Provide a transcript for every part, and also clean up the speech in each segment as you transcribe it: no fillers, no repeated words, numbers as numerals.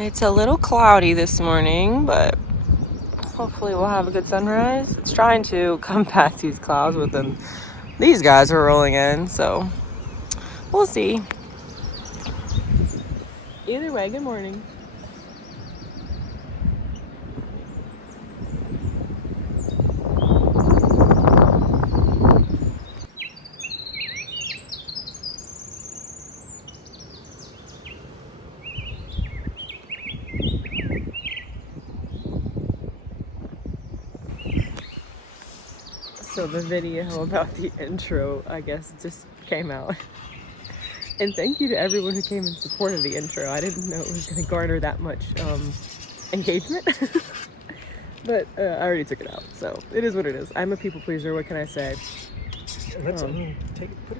It's a little cloudy this morning, but hopefully we'll have a good sunrise. It's trying to come past these clouds, but then these guys are rolling in, so we'll see. Either way, good morning. So the video about the intro, I guess, just came out. And thank you to everyone who came and supported the intro. I didn't know it was going to garner that much engagement. But I already took it out, so it is what it is. I'm a people pleaser, what can I say? Put it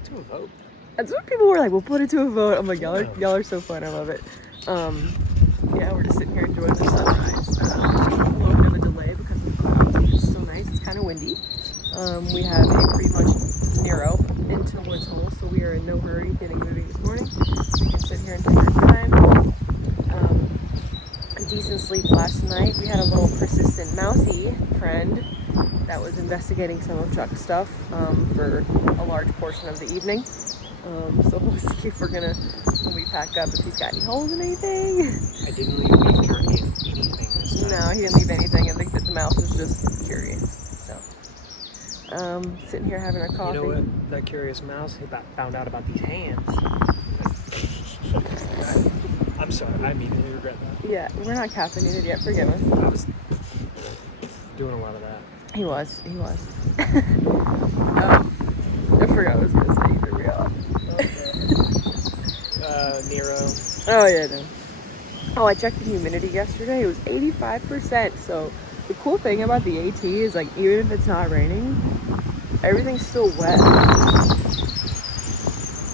to a vote. That's what people were like, we'll put it to a vote. I'm like, y'all are so fun, I love it. Yeah, we're just sitting here enjoying the sunrise. A little bit of a delay because of the clouds. It's so nice, it's kind of windy. We have a pretty much narrow into Woods Hole, so we are in no hurry getting moving this morning. We can sit here and take our time. A decent sleep last night. We had a little persistent mousy friend that was investigating some of Chuck's stuff for a large portion of the evening. So we'll see if we're gonna, when we pack up, if he's got any holes in anything. I didn't leave turkey anything this time. No, he didn't leave anything. I think that the mouse was just curious. So, sitting here having our coffee. You know what? That curious mouse, he found out about these hands. I'm sorry, I immediately regret that. Yeah, we're not caffeinated yet. Forgive us. I was doing a lot of that. He was. I forgot what I was gonna say. Either we are. Nero. Oh yeah, no. Oh, I checked the humidity yesterday. It was 85%. So the cool thing about the AT is, like, even if it's not raining, everything's still wet.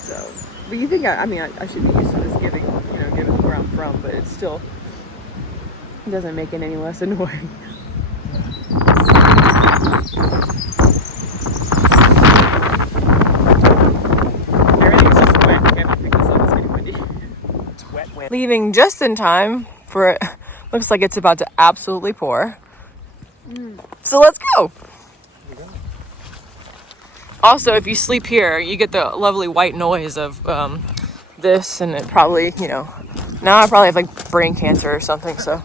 So, but you think I should be used to this given where I'm from, but it still doesn't make it any less annoying. Everything's just wet. I can't pick this up. It's getting windy. It's wet. Leaving just in time for it. Looks like it's about to absolutely pour. So let's go. Also, if you sleep here, you get the lovely white noise of this, and it probably, now I probably have like brain cancer or something, so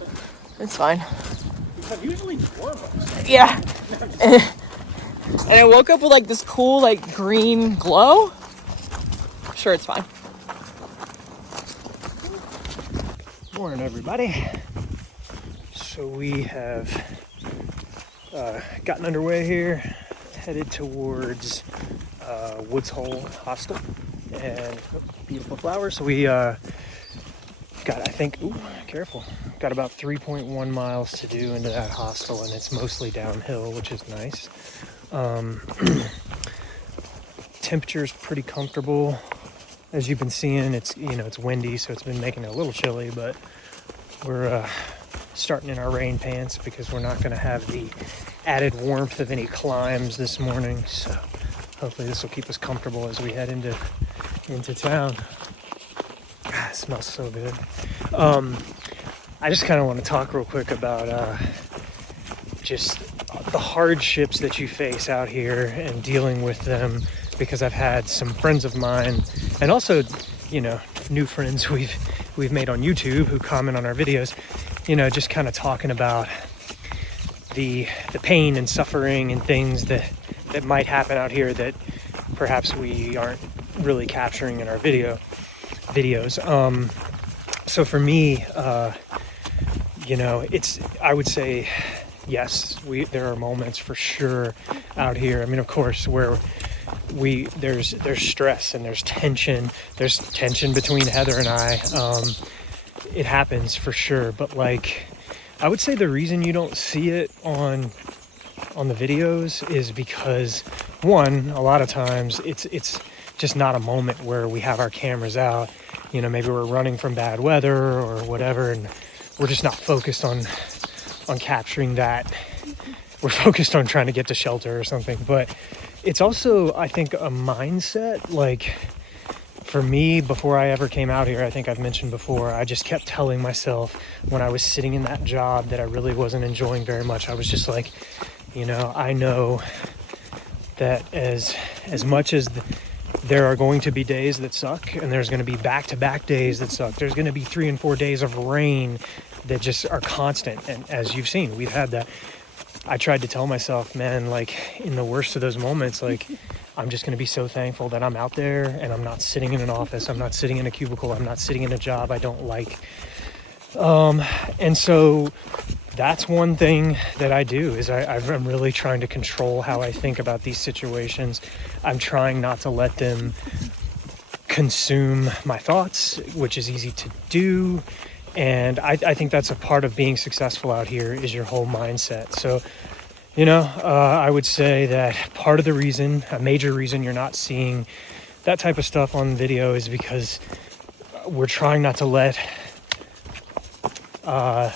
it's fine. But usually four of us. Yeah. And I woke up with like this cool like green glow. I'm sure it's fine. Morning, everybody. So we have gotten underway here, headed towards Woods Hole Hostel, and beautiful flowers. So we got, I think, got about 3.1 miles to do into that hostel, and it's mostly downhill, which is nice. Temperature's pretty comfortable. As you've been seeing, it's windy, so it's been making it a little chilly, but we're starting in our rain pants because we're not going to have the added warmth of any climbs this morning. So hopefully this will keep us comfortable as we head into town. It smells so good. I just kind of want to talk real quick about just the hardships that you face out here and dealing with them, because I've had some friends of mine, and also, new friends we've made on YouTube who comment on our videos, just kind of talking about the pain and suffering and things that might happen out here that perhaps we aren't really capturing in our videos. So for me, I would say, yes, there are moments for sure out here. I mean, of course, where there's stress and there's tension. There's tension between Heather and I. It happens for sure, but like, I would say the reason you don't see it on the videos is because, one, a lot of times it's just not a moment where we have our cameras out. Maybe we're running from bad weather or whatever, and we're just not focused on capturing that. We're focused on trying to get to shelter or something. But it's also, I think, a mindset, like, for me, before I ever came out here, I think I've mentioned before, I just kept telling myself when I was sitting in that job that I really wasn't enjoying very much. I was just like, you know, I know that as much as there are going to be days that suck, and there's going to be back-to-back days that suck. There's going to be 3 and 4 days of rain that just are constant. And as you've seen, we've had that. I tried to tell myself, man, like in the worst of those moments, like I'm just going to be so thankful that I'm out there and I'm not sitting in an office. I'm not sitting in a cubicle. I'm not sitting in a job I don't like. And so that's one thing that I do is I'm really trying to control how I think about these situations. I'm trying not to let them consume my thoughts, which is easy to do. And I think that's a part of being successful out here is your whole mindset. So, you know, I would say that part of the reason, a major reason you're not seeing that type of stuff on video is because we're trying not to let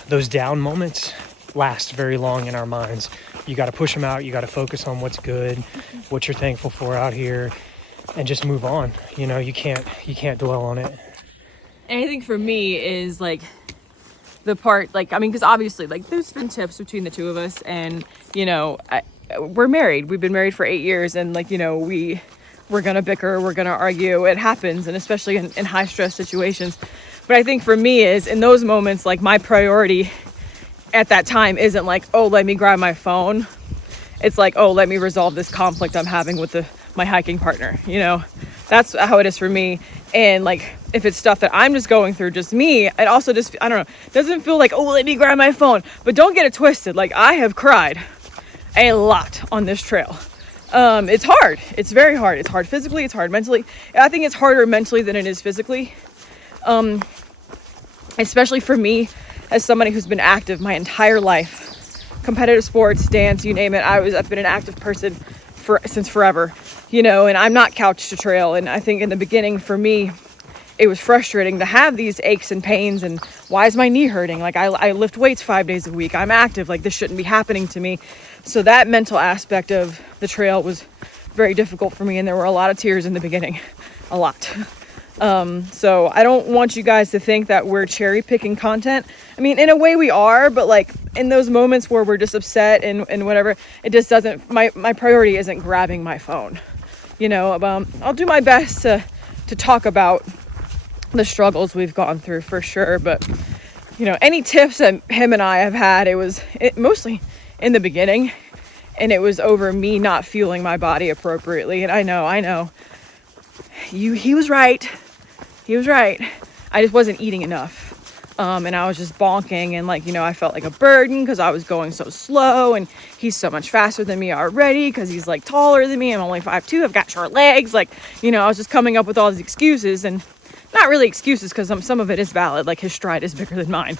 those down moments last very long in our minds. You got to push them out. You got to focus on what's good, what you're thankful for out here, and just move on. You know, you can't dwell on it. And I think for me is like the part, like, I mean, because obviously, like, there's been tips between the two of us, and, you know, we're married. We've been married for 8 years, and, like, you know, we're gonna bicker, we're gonna argue. It happens, and especially in high stress situations. But I think for me is in those moments, like, my priority at that time isn't like, oh, let me grab my phone. It's like, oh, let me resolve this conflict I'm having with my hiking partner. You know, that's how it is for me. And like, if it's stuff that I'm just going through, just me, it also just, I don't know, doesn't feel like, oh, let me grab my phone. But don't get it twisted. Like, I have cried a lot on this trail. It's hard. It's very hard. It's hard physically. It's hard mentally. I think it's harder mentally than it is physically. Especially for me as somebody who's been active my entire life, competitive sports, dance, you name it. I've been an active person since forever, you know, and I'm not couch to trail. And I think in the beginning for me, it was frustrating to have these aches and pains and why is my knee hurting? Like I lift weights 5 days a week. I'm active. Like this shouldn't be happening to me. So that mental aspect of the trail was very difficult for me. And there were a lot of tears in the beginning, a lot. So I don't want you guys to think that we're cherry picking content. I mean, in a way we are, but like in those moments where we're just upset and whatever, it just doesn't, my priority isn't grabbing my phone, you know. I'll do my best to talk about the struggles we've gone through for sure. But, you know, any tips that him and I have had, it was mostly in the beginning, and it was over me not fueling my body appropriately. And I know he was right. He was right. I just wasn't eating enough. And I was just bonking, and like, you know, I felt like a burden because I was going so slow, and he's so much faster than me already because he's like taller than me. I'm only 5'2". I've got short legs. Like, you know, I was just coming up with all these excuses, and not really excuses because some of it is valid. Like his stride is bigger than mine.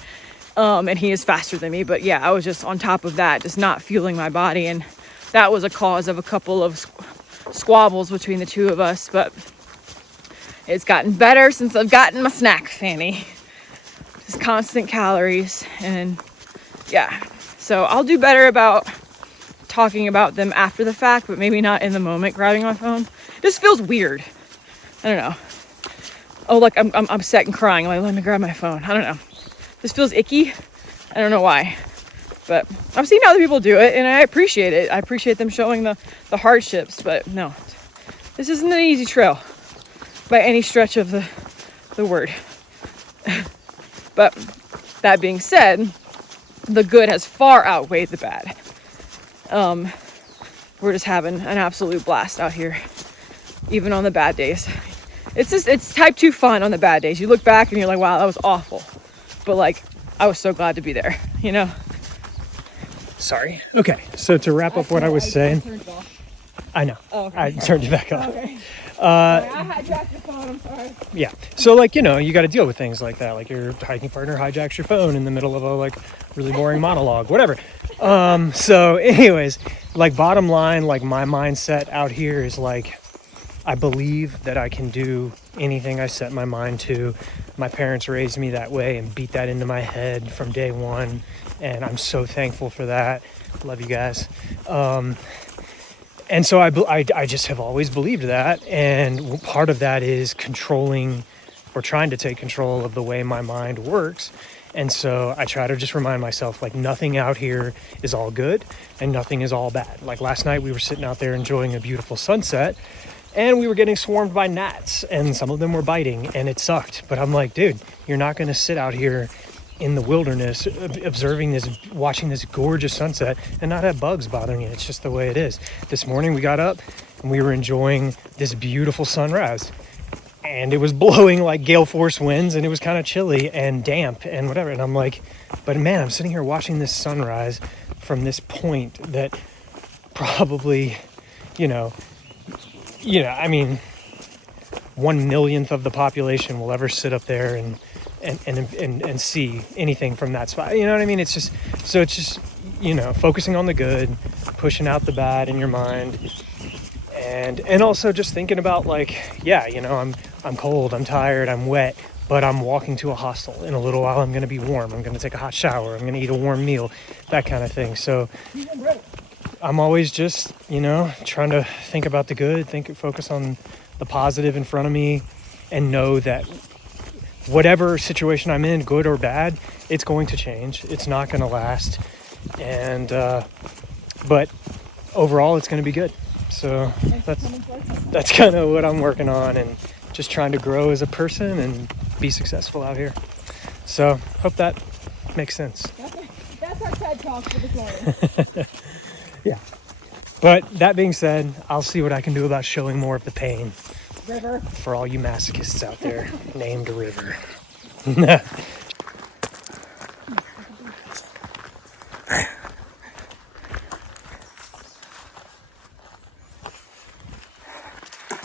And he is faster than me. But yeah, I was just on top of that, just not fueling my body. And that was a cause of a couple of squabbles between the two of us. But it's gotten better since I've gotten my snack fanny. Just constant calories. And yeah, so I'll do better about talking about them after the fact, but maybe not in the moment grabbing my phone. It just feels weird. I don't know. Oh, look, I'm upset and crying. Like, let me grab my phone. I don't know. This feels icky. I don't know why. But I've seen other people do it, and I appreciate it. I appreciate them showing the hardships. But no, this isn't an easy trail by any stretch of the word. But that being said, the good has far outweighed the bad. We're just having an absolute blast out here, even on the bad days. It's type 2 fun on the bad days. You look back and you're like, wow, that was awful. But like, I was so glad to be there, you know? Sorry. Okay, so to wrap up what I was saying. I know. Oh, okay. I turned you back on. Okay. I hijacked your phone, I'm sorry. Yeah. So like, you know, you got to deal with things like that. Like your hiking partner hijacks your phone in the middle of a like really boring monologue, whatever. So anyways, like bottom line, like my mindset out here is like, I believe that I can do anything I set my mind to. My parents raised me that way and beat that into my head from day one. And I'm so thankful for that. Love you guys. And so I just have always believed that. And part of that is controlling or trying to take control of the way my mind works. And so I try to just remind myself, like, nothing out here is all good and nothing is all bad. Like last night we were sitting out there enjoying a beautiful sunset and we were getting swarmed by gnats and some of them were biting and it sucked. But I'm like, dude, you're not going to sit out here in the wilderness observing this, watching this gorgeous sunset and not have bugs bothering you. It's just the way it is. This morning we got up and we were enjoying this beautiful sunrise and it was blowing like gale force winds and it was kind of chilly and damp and whatever. And I'm like, but man, I'm sitting here watching this sunrise from this point that probably, I mean, 1/1,000,000th of the population will ever sit up there and see anything from that spot. You know what I mean? It's just, focusing on the good, pushing out the bad in your mind. And also just thinking about like, I'm cold, I'm tired, I'm wet, but I'm walking to a hostel. In a little while, I'm going to be warm. I'm going to take a hot shower. I'm going to eat a warm meal, that kind of thing. So I'm always just, trying to think about the good, focus on the positive in front of me and know that whatever situation I'm in, good or bad, it's going to change. It's not going to last. And, but overall, it's going to be good. So that's kind of what I'm working on and just trying to grow as a person and be successful out here. So hope that makes sense. That's our TED Talk for this morning. Yeah. But that being said, I'll see what I can do about showing more of the pain. River. For all you masochists out there, named River.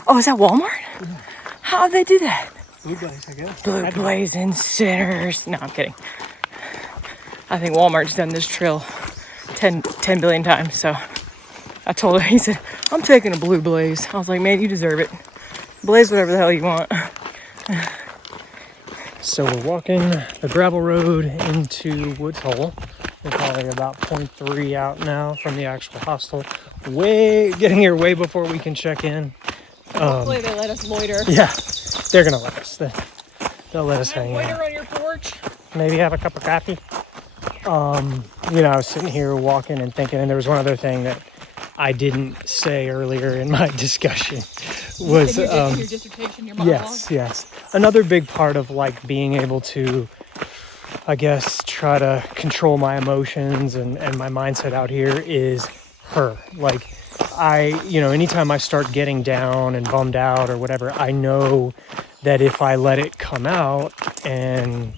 Oh, is that Walmart? Yeah. How did they do that? Blue Blaze, I guess. Blue Blazing Sinners. No, I'm kidding. I think Walmart's done this trail 10 billion times, so I told him, he said, I'm taking a Blue Blaze. I was like, man, you deserve it. Blaze whatever the hell you want. So we're walking the gravel road into Woods Hole. We're probably about 0.3 out now from the actual hostel. Getting here way before we can check in. Hopefully they let us loiter. Yeah, they're gonna let us. They'll let us hang loiter out. on your porch. Maybe have a cup of coffee. I was sitting here walking and thinking, and there was one other thing that I didn't say earlier in my discussion was your dissertation, your monologue? Yes. Another big part of like being able to, I guess, try to control my emotions and my mindset out here is her. Like anytime I start getting down and bummed out or whatever, I know that if I let it come out and,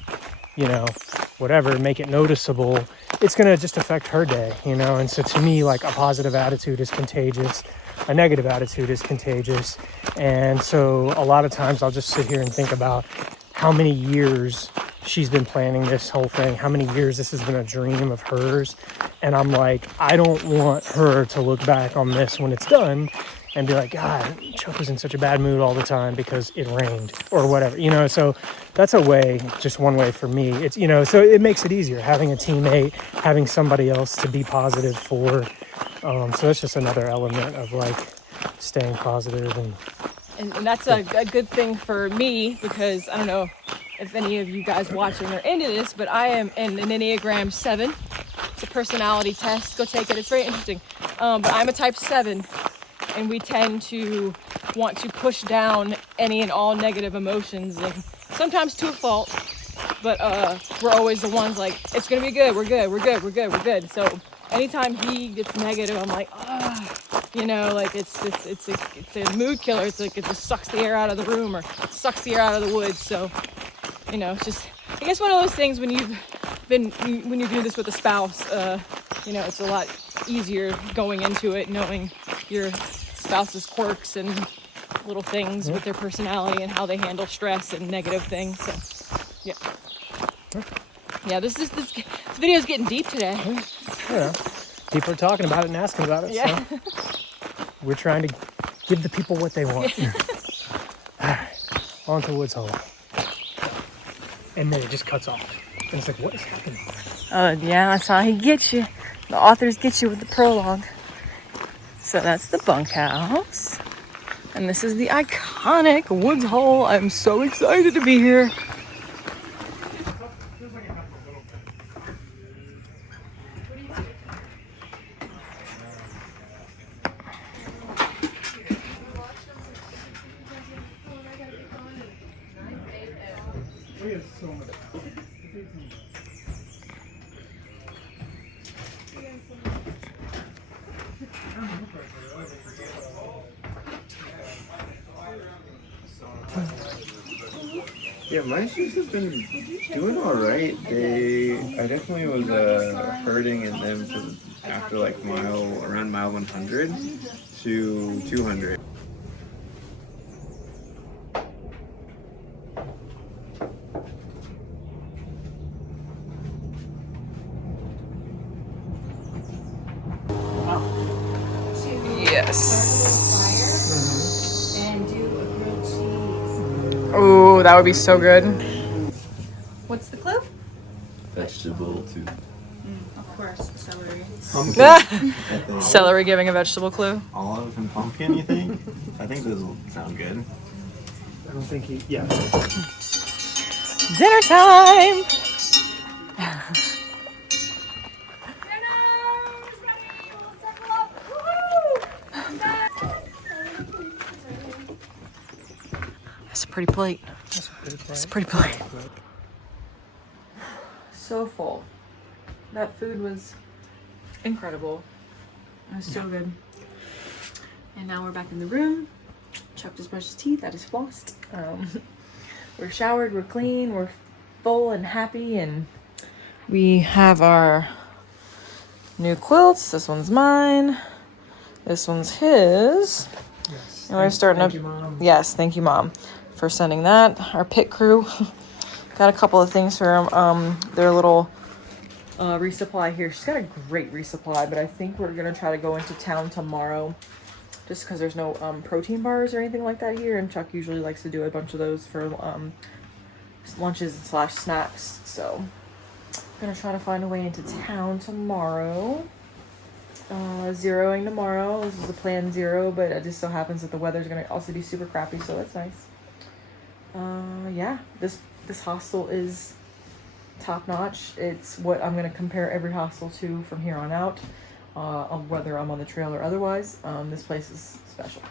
make it noticeable, it's going to just affect her day, And so to me, like a positive attitude is contagious. A negative attitude is contagious. And so a lot of times I'll just sit here and think about how many years she's been planning this whole thing, how many years this has been a dream of hers. And I'm like, I don't want her to look back on this when it's done and be like, God, Chuck was in such a bad mood all the time because it rained or whatever, so that's just one way for me. It's, so it makes it easier having a teammate, having somebody else to be positive for. So that's just another element of like staying positive. And that's a good thing for me because I don't know if any of you guys watching are into this, but I am in an Enneagram 7. It's a personality test. Go take it. It's very interesting. But I'm a type 7. And we tend to want to push down any and all negative emotions, and sometimes to a fault, but we're always the ones like, it's gonna be good, we're good. So anytime he gets negative, I'm like, like it's a mood killer. It's like it just sucks the air out of the room or sucks the air out of the woods. So it's just, I guess, one of those things when you do this with a spouse, it's a lot easier going into it knowing your spouse's quirks and little things with their personality and how they handle stress and negative things. So this video is getting deep today. People are talking about it and asking about it. So we're trying to give the people what they want. All right, on to Woods Hole. And then it just cuts off. And it's like, what is happening? That's how he gets you. The authors get you with the prologue. So that's the bunkhouse. And this is the iconic Woods Hole. I'm so excited to be here. Yeah, my shoes have been doing all right. I definitely was hurting in them after like around mile 100 to 200. Yes. And do a grilled cheese. Oh, that would be so good. What's the clue? Vegetable too. Of course, celery. Pumpkin. Celery giving a vegetable clue. Olive and pumpkin, you think? I think those will sound good. I don't think he. Yeah. Dinner time. That's a pretty plate. That's a pretty plate. So full. That food was incredible. It was so good. And now we're back in the room. Chuck just brushed his teeth. I just flossed. We're showered. We're clean. We're full and happy. And we have our new quilts. This one's mine. This one's his. Yes. And we're starting Thank to. you, Mom. Yes, thank you, Mom, for sending that. Our pit crew got a couple of things for their little resupply here. She's got a great resupply, but I think we're gonna try to go into town tomorrow, just because there's no protein bars or anything like that here, and Chuck usually likes to do a bunch of those for lunches / snacks. So I'm gonna try to find a way into town tomorrow. Zeroing tomorrow. This is the plan 0, but it just so happens that the weather's gonna also be super crappy, so that's nice. Yeah, this hostel is top notch. It's what I'm gonna compare every hostel to from here on out, whether I'm on the trail or otherwise. This place is special.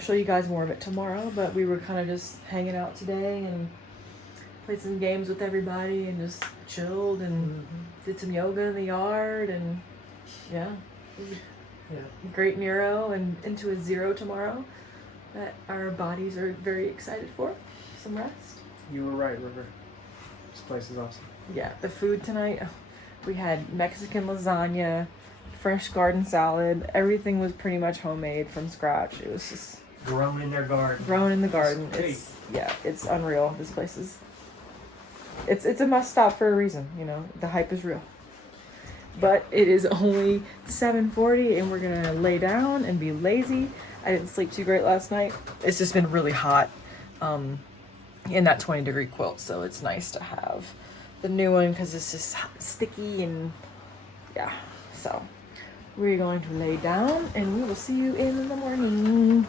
Show you guys more of it tomorrow, but we were kind of just hanging out today and played some games with everybody and just chilled and did some yoga in the yard, and yeah. Great Nero and into a 0 tomorrow that our bodies are very excited for. Some rest. You were right, River. This place is awesome. Yeah, the food tonight, we had Mexican lasagna, French garden salad. Everything was pretty much homemade from scratch. It was just Grown in their garden. grown in the garden. It's It's unreal. This place is it's a must stop for a reason, you know. The hype is real. But it is only 7:40 and we're gonna lay down and be lazy. I didn't sleep too great last night. It's just been really hot in that 20-degree quilt, so it's nice to have the new one because it's just sticky and yeah. So we're going to lay down and we will see you in the morning.